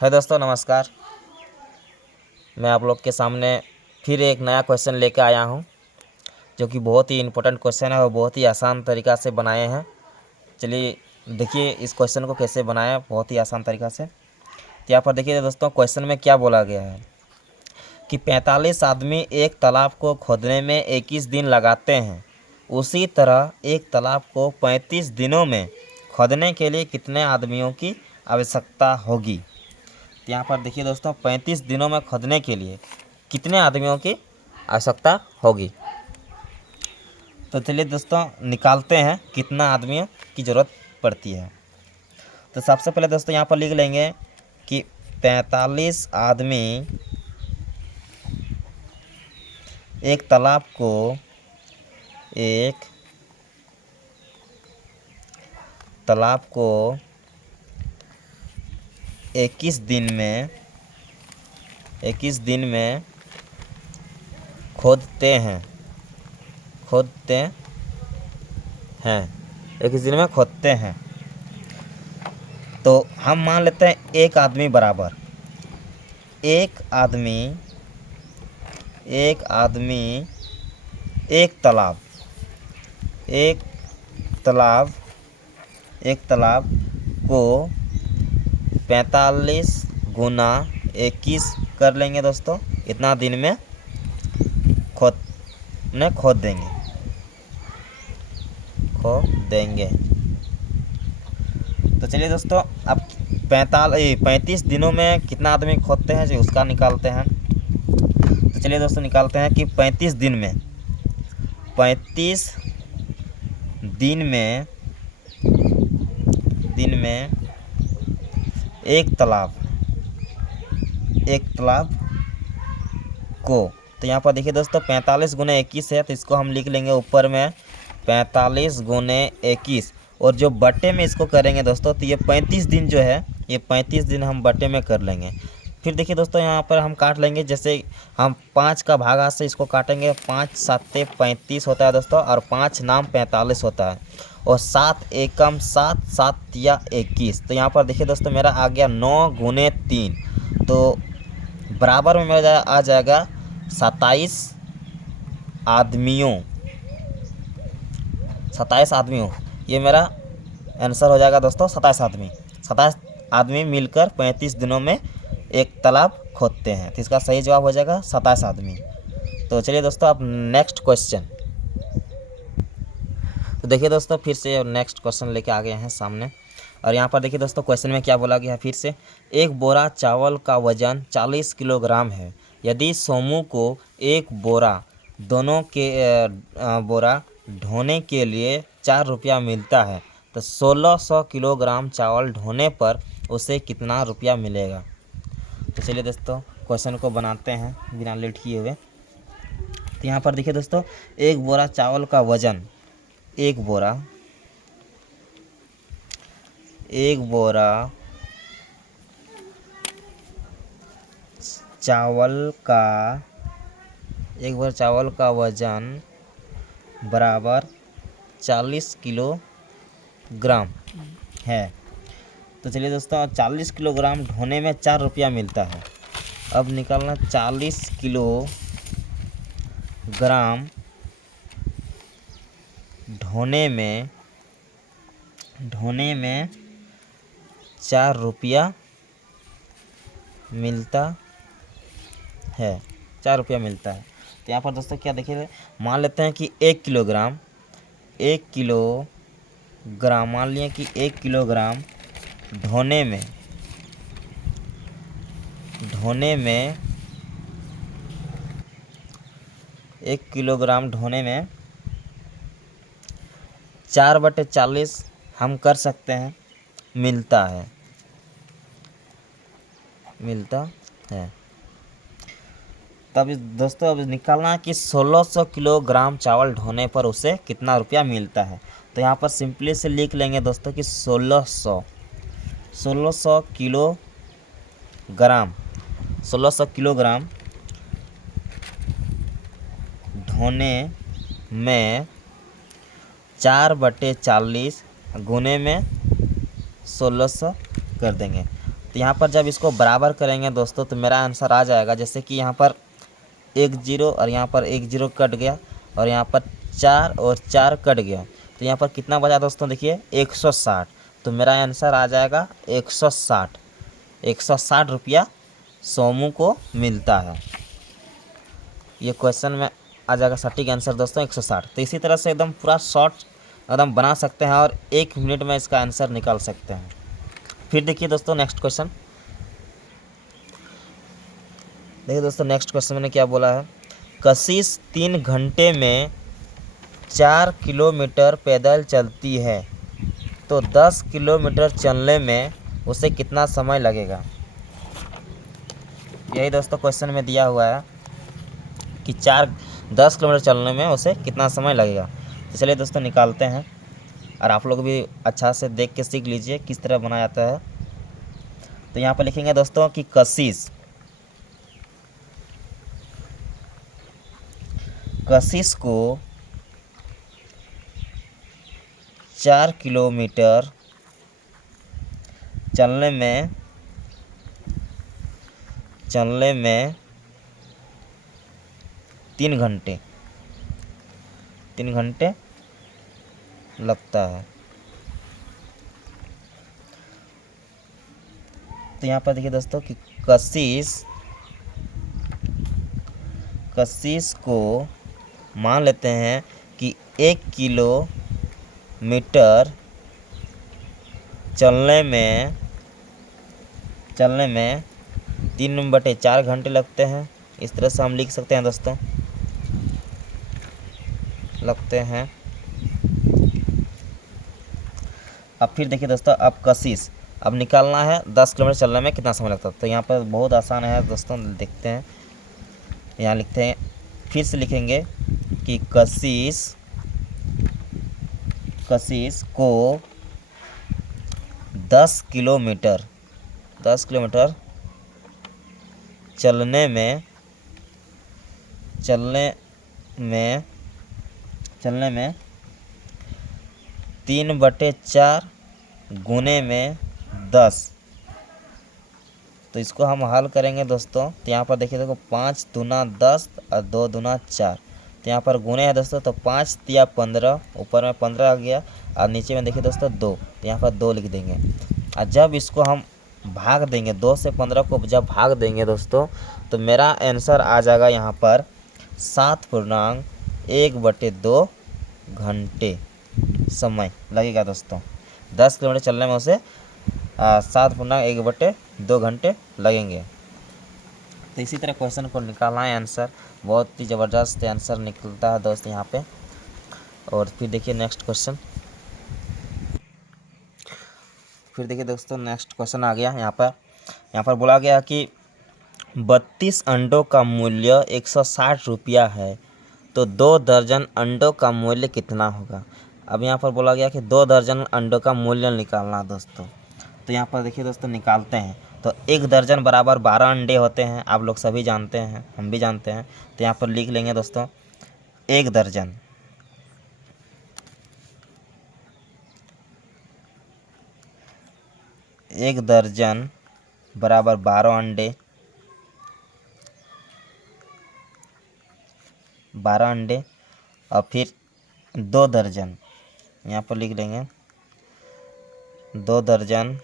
है दोस्तों, नमस्कार। मैं आप लोग के सामने फिर एक नया क्वेश्चन लेकर आया हूं, जो कि बहुत ही इम्पोर्टेंट क्वेश्चन है और बहुत ही आसान तरीक़ा से बनाए हैं। चलिए देखिए इस क्वेश्चन को कैसे बनाया बहुत ही आसान तरीक़ा से। तो यहाँ पर देखिए दोस्तों, क्वेश्चन में क्या बोला गया है कि 45 आदमी एक तालाब को खोदने में 21 दिन लगाते हैं। उसी तरह एक तालाब को 35 दिनों में खोदने के लिए कितने आदमियों की आवश्यकता होगी। तो यहाँ पर देखिए दोस्तों, 35 दिनों में खोदने के लिए कितने आदमियों की आवश्यकता होगी। तो चलिए दोस्तों निकालते हैं कितना आदमियों की ज़रूरत पड़ती है। तो सबसे पहले दोस्तों यहाँ पर लिख लेंगे कि 45 आदमी एक तालाब को 21 दिन में खोदते हैं 21 दिन में खोदते हैं। तो हम मान लेते हैं एक आदमी बराबर एक तालाब को 45 गुना 21 कर लेंगे दोस्तों। इतना दिन में खोद देंगे। तो चलिए दोस्तों, अब 35 दिनों में कितना आदमी खोदते हैं जो उसका निकालते हैं। तो चलिए दोस्तों निकालते हैं कि 35 दिन में एक तालाब को, तो यहाँ पर देखिए दोस्तों 45 गुना 21 है, तो इसको हम लिख लेंगे ऊपर में 45 गुने 21, और जो बटे में इसको करेंगे दोस्तों, तो ये 35 दिन जो है ये 35 दिन हम बटे में कर लेंगे। फिर देखिए दोस्तों यहाँ पर हम काट लेंगे, जैसे हम 5 का भागा से इसको काटेंगे। 5 7 35 होता है दोस्तों, और 5 नाम 45 होता है, और 7 एकम 7 7 या 21। तो यहाँ पर देखिए दोस्तों मेरा आ गया 9 गुने 3, तो बराबर में मेरा आ जाएगा 27 आदमियों। ये मेरा आंसर हो जाएगा दोस्तों 27 आदमी मिलकर 35 दिनों में एक तालाब खोदते हैं। तो इसका सही जवाब हो जाएगा 27 आदमी। तो चलिए दोस्तों अब नेक्स्ट क्वेश्चन। तो देखिए दोस्तों फिर से नेक्स्ट क्वेश्चन लेके आ गए हैं सामने, और यहाँ पर देखिए दोस्तों क्वेश्चन में क्या बोला गया है फिर से। एक बोरा चावल का वजन 40 किलोग्राम है। यदि सोमू को एक बोरा ढोने के लिए 4 रुपया मिलता है, तो 1600 किलोग्राम चावल ढोने पर उसे कितना रुपया मिलेगा। तो चलिए दोस्तों क्वेश्चन को बनाते हैं बिना लेट किए हुए। तो यहाँ पर देखिए दोस्तों, एक बोरा चावल का वजन, एक बोरा चावल का वजन बराबर 40 किलोग्राम है। तो चलिए दोस्तों 40 किलोग्राम ढोने में 4 रुपया मिलता है। अब निकालना 40 किलोग्राम ढोने में 4 रुपया मिलता है। तो यहाँ पर दोस्तों क्या देखिए, मान लेते हैं कि 1 किलोग्राम मान लिया कि 1 किलोग्राम ढोने में 1 किलोग्राम ढोने में 4/40 हम कर सकते हैं, मिलता है। तब दोस्तों अब निकालना है कि 1600 किलोग्राम चावल ढोने पर उसे कितना रुपया मिलता है। तो यहाँ पर सिंपली से लिख लेंगे दोस्तों कि 1600 किलोग्राम ढोने में 4/40 गुने में 1600 कर देंगे। तो यहाँ पर जब इसको बराबर करेंगे दोस्तों तो मेरा आंसर आ जाएगा, जैसे कि यहाँ पर 1 0 और यहाँ पर 1 0 कट गया और यहाँ पर 4 और 4 कट गया, तो यहाँ पर कितना बचा दोस्तों, देखिए 160। तो मेरा आंसर आ जाएगा 160 रुपया सोमू को मिलता है। ये क्वेश्चन में आ जाएगा सटीक आंसर दोस्तों 160। तो इसी तरह से एकदम पूरा शॉर्ट एकदम बना सकते हैं और 1 मिनट में इसका आंसर निकाल सकते हैं। फिर देखिए दोस्तों नेक्स्ट क्वेश्चन, देखिए दोस्तों नेक्स्ट क्वेश्चन मैंने क्या बोला है, कशिश 3 घंटे में 4 किलोमीटर पैदल चलती है, तो 10 किलोमीटर चलने में उसे कितना समय लगेगा। यही दोस्तों क्वेश्चन में दिया हुआ है कि 10 किलोमीटर चलने में उसे कितना समय लगेगा। तो चलिए दोस्तों निकालते हैं और आप लोग भी अच्छा से देख के सीख लीजिए किस तरह बनाया जाता है। तो यहाँ पर लिखेंगे दोस्तों कि कशिश को 4 किलोमीटर चलने में 3 घंटे लगता है। तो यहाँ पर देखिए दोस्तों कि कशिश को मान लेते हैं कि 1 किलोमीटर चलने में 3/4 घंटे लगते हैं। इस तरह से हम लिख सकते हैं दोस्तों, लगते हैं। अब फिर देखिए दोस्तों, अब कशिश अब निकालना है 10 किलोमीटर चलने में कितना समय लगता है। तो यहाँ पर बहुत आसान है दोस्तों, देखते हैं। यहाँ लिखते हैं, फिर से लिखेंगे कि कशिश को 10 किलोमीटर चलने में 3/4 गुने में 10। तो इसको हम हल करेंगे दोस्तों। तो यहाँ पर देखिए देखो 5 दूना 10 और 2 दूना 4। तो यहाँ पर गुने है दोस्तों, तो 5 तिया 15, ऊपर में 15 आ गया और नीचे में देखिए दोस्तों 2, तो यहाँ पर 2 लिख देंगे। और जब इसको हम भाग देंगे, 2 से 15 को जब भाग देंगे दोस्तों, तो मेरा आंसर आ जाएगा यहाँ पर 7.1/2 घंटे समय लगेगा दोस्तों। 10 किलोमीटर चलने में उसे 7.1/2 घंटे लगेंगे। तो इसी तरह क्वेश्चन को निकालना है आंसर, बहुत ही ज़बरदस्त आंसर निकलता है दोस्त यहाँ पे। और फिर देखिए नेक्स्ट क्वेश्चन, फिर देखिए दोस्तों नेक्स्ट क्वेश्चन आ गया। यहाँ पर बोला गया कि 32 अंडों का मूल्य 160 रुपया है, तो 2 दर्जन अंडों का मूल्य कितना होगा। अब यहाँ पर बोला गया कि 2 दर्जन अंडों का मूल्य निकालना दोस्तों। तो यहाँ पर देखिए दोस्तों निकालते हैं। तो 1 दर्जन बराबर 12 अंडे होते हैं, आप लोग सभी जानते हैं, हम भी जानते हैं। तो यहाँ पर लिख लेंगे दोस्तों 1 दर्जन बराबर 12 अंडे और फिर 2 दर्जन, यहाँ पर लिख लेंगे 2 दर्जन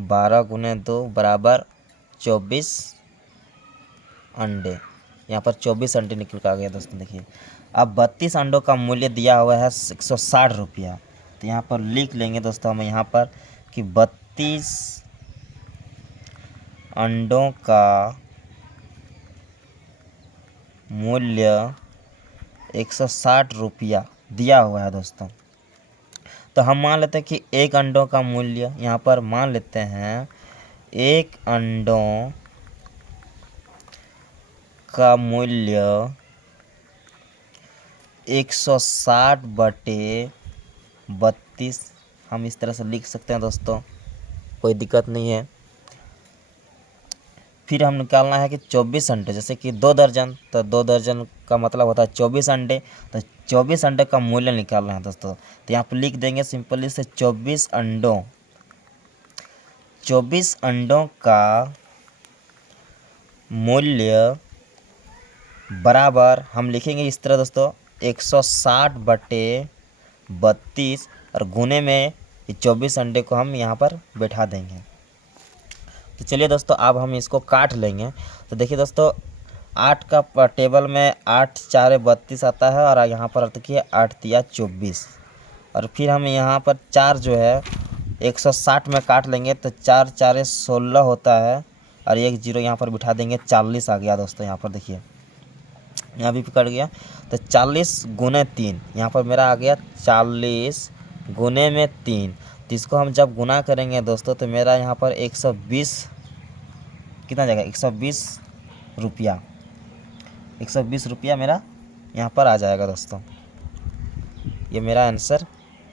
12 गुने 2 बराबर 24 अंडे। यहाँ पर 24 अंडे निकल कर आ गया दोस्तों। देखिए अब 32 अंडों का मूल्य दिया हुआ है 160 रुपया। तो यहाँ पर लिख लेंगे दोस्तों हम यहाँ पर कि 32 अंडों का मूल्य 160 रुपया दिया हुआ है दोस्तों। तो हम मान लेते हैं कि 1 अंडों का मूल्य, यहाँ पर मान लेते हैं 1 अंडों का मूल्य 160/32, हम इस तरह से लिख सकते हैं दोस्तों, कोई दिक्कत नहीं है। फिर हम निकालना है कि 24 अंडे, जैसे कि 2 दर्जन, तो 2 दर्जन का मतलब होता है 24 अंडे। तो 24 अंडे का मूल्य निकालना है दोस्तों। तो यहाँ पर लिख देंगे सिंपली से 24 अंडों का मूल्य बराबर हम लिखेंगे इस तरह दोस्तों, 160/32 और गुने में 24 अंडे को हम यहाँ पर बैठा देंगे। तो चलिए दोस्तों अब हम इसको काट लेंगे। तो देखिए दोस्तों 8 का टेबल में 8 4 32 आता है और यहाँ पर देखिए 8 तिया 24 और फिर हम यहाँ पर 4 जो है 160 में काट लेंगे तो 4 4 16 होता है और 1 0 यहाँ पर बिठा देंगे, 40 आ गया दोस्तों। यहाँ पर देखिए यहाँ भी कट गया तो 40 गुने 3 यहाँ पर मेरा आ गया 40 गुने में 3। तो इसको हम जब गुना करेंगे दोस्तों तो मेरा यहाँ पर 120 कितना जाएगा, 120 रुपया, 120 रुपया मेरा यहाँ पर आ जाएगा दोस्तों। ये मेरा आंसर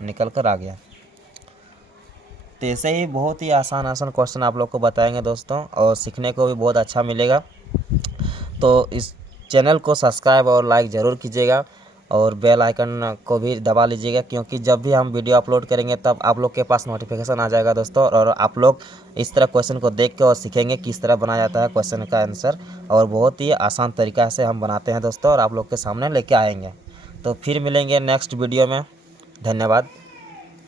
निकल कर आ गया। तो ऐसे ही बहुत ही आसान क्वेश्चन आप लोग को बताएंगे दोस्तों और सीखने को भी बहुत अच्छा मिलेगा। तो इस चैनल को सब्सक्राइब और लाइक ज़रूर कीजिएगा और बेल आइकन को भी दबा लीजिएगा, क्योंकि जब भी हम वीडियो अपलोड करेंगे तब आप लोग के पास नोटिफिकेशन आ जाएगा दोस्तों। और आप लोग इस तरह क्वेश्चन को देख के और सीखेंगे किस तरह बनाया जाता है क्वेश्चन का आंसर, और बहुत ही आसान तरीक़ा से हम बनाते हैं दोस्तों और आप लोग के सामने लेके आएंगे। तो फिर मिलेंगे नेक्स्ट वीडियो में। धन्यवाद।